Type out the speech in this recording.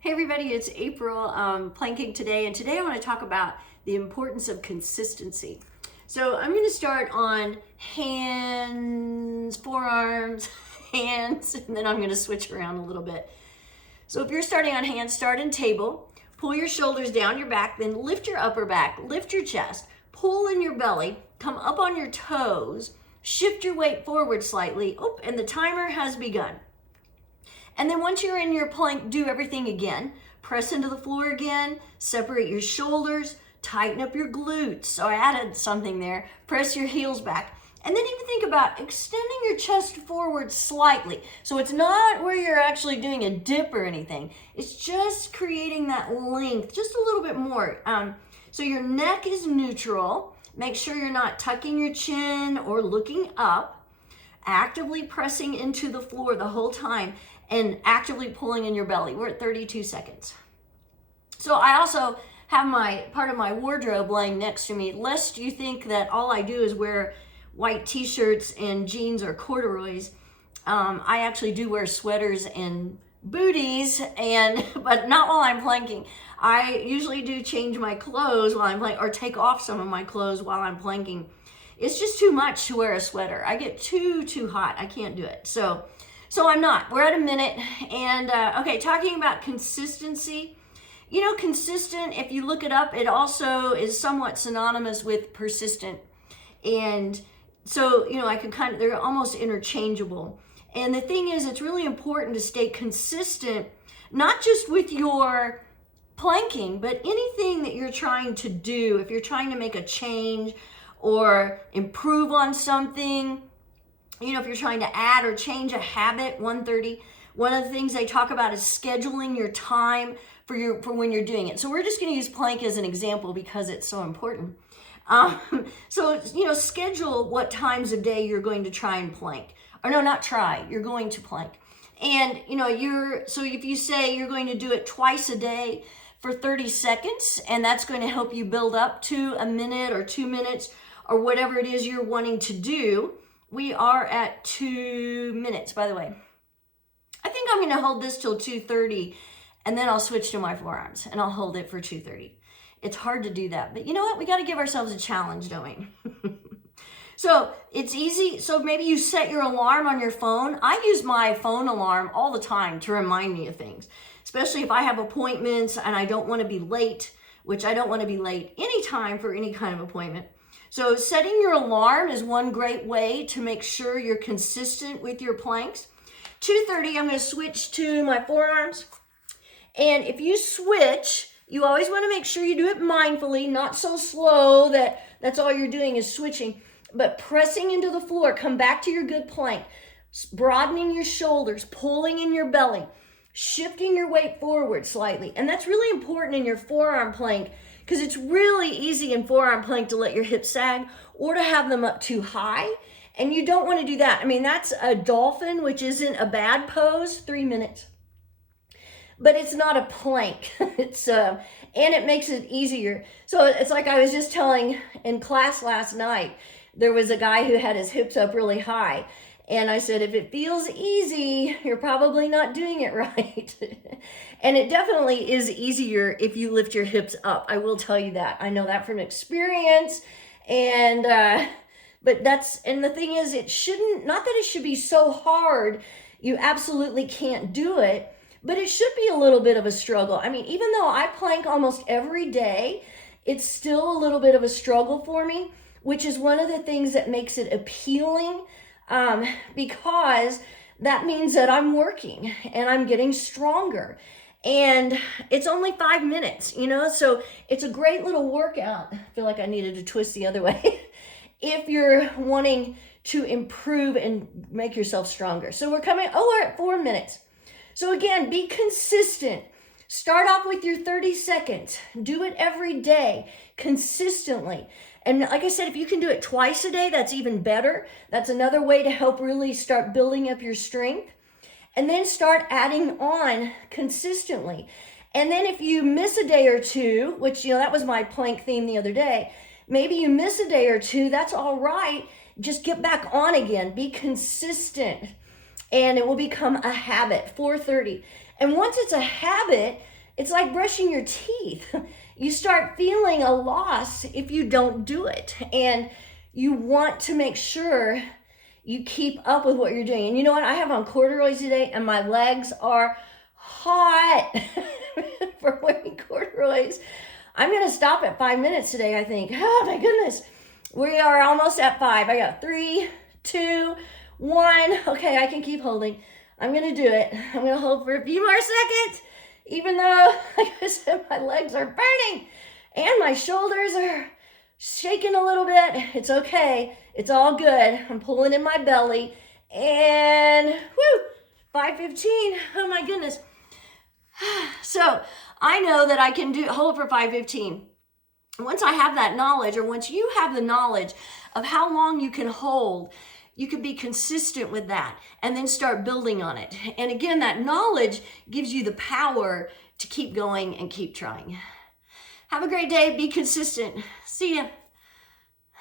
Hey everybody, it's April planking today, and today I want to talk about the importance of consistency. So I'm going to start on hands, forearms, hands, and then I'm going to switch around a little bit. So if you're starting on hands, start in table, pull your shoulders down your back, then lift your upper back, lift your chest, pull in your belly, come up on your toes, shift your weight forward slightly, and the timer has begun. And then once you're in your plank, do everything again. Press into the floor again, separate your shoulders, tighten up your glutes. So I added something there. Press your heels back. And then even think about extending your chest forward slightly. So it's not where you're actually doing a dip or anything. It's just creating that length, just a little bit more. So your neck is neutral. Make sure you're not tucking your chin or looking up. Actively pressing into the floor the whole time and actively pulling in your belly. We're at 32 seconds. So I also have my part of my wardrobe laying next to me, lest you think that all I do is wear white t-shirts and jeans or corduroys. I actually do wear sweaters and booties, but not while I'm planking. I usually do change my clothes while I'm planking, or take off some of my clothes while I'm planking. It's just too much to wear a sweater. I get too hot. I can't do it. So I'm not. We're at a minute. And okay, talking about consistency. You know, consistent, if you look it up, it also is somewhat synonymous with persistent. And so, you know, they're almost interchangeable. And the thing is, it's really important to stay consistent, not just with your planking, but anything that you're trying to do. If you're trying to make a change or improve on something, you know, if you're trying to add or change a habit. 130, one of the things they talk about is scheduling your time for when you're doing it. So we're just going to use plank as an example because it's so important. So, you know, schedule what times of day you're going to try and plank. Or no, not try, you're going to plank. And, you know, so if you say you're going to do it twice a day for 30 seconds, and that's going to help you build up to a minute or 2 minutes or whatever it is you're wanting to do. We are at 2 minutes, by the way. I think I'm going to hold this till 2:30, and then I'll switch to my forearms, and I'll hold it for 2:30. It's hard to do that, but you know what? We got to give ourselves a challenge, don't we? So it's easy. So maybe you set your alarm on your phone. I use my phone alarm all the time to remind me of things, especially if I have appointments and I don't want to be late, which I don't want to be late anytime for any kind of appointment. So setting your alarm is one great way to make sure you're consistent with your planks. 2:30, I'm going to switch to my forearms. And if you switch, you always want to make sure you do it mindfully, not so slow that that's all you're doing is switching, but pressing into the floor. Come back to your good plank, broadening your shoulders, pulling in your belly, shifting your weight forward slightly. And that's really important in your forearm plank, because it's really easy in forearm plank to let your hips sag or to have them up too high. And you don't want to do that. I mean, that's a dolphin, which isn't a bad pose, 3 minutes. But it's not a plank. And it makes it easier. So it's like I was just telling in class last night, there was a guy who had his hips up really high. And I said, if it feels easy, you're probably not doing it right. And it definitely is easier if you lift your hips up. I will tell you that. I know that from experience. And, and the thing is, not that it should be so hard. You absolutely can't do it, but it should be a little bit of a struggle. I mean, even though I plank almost every day, it's still a little bit of a struggle for me, which is one of the things that makes it appealing. Because that means that I'm working and I'm getting stronger, and it's only 5 minutes, you know, so it's a great little workout. I feel like I needed to twist the other way if you're wanting to improve and make yourself stronger. So we're at 4 minutes. So again, be consistent. Start off with your 30 seconds. Do it every day, consistently. And like I said, if you can do it twice a day, that's even better. That's another way to help really start building up your strength. And then start adding on consistently. And then if you miss a day or two, which, you know, that was my plank theme the other day, maybe you miss a day or two, that's all right. Just get back on again. Be consistent. And it will become a habit. 4:30. And once it's a habit, it's like brushing your teeth. You start feeling a loss if you don't do it. And you want to make sure you keep up with what you're doing. And you know what? I have on corduroys today and my legs are hot for wearing corduroys. I'm going to stop at 5 minutes today, I think. Oh my goodness. We are almost at 5. I got 3, 2, 1. Okay, I can keep holding. I'm going to do it. I'm going to hold for a few more seconds, even though, like I said, my legs are burning and my shoulders are shaking a little bit. It's okay. It's all good. I'm pulling in my belly and 5:15. Oh my goodness. So I know that I can hold for 5:15. Once I have that knowledge, or once you have the knowledge of how long you can hold, you can be consistent with that and then start building on it. And again, that knowledge gives you the power to keep going and keep trying. Have a great day. Be consistent. See ya.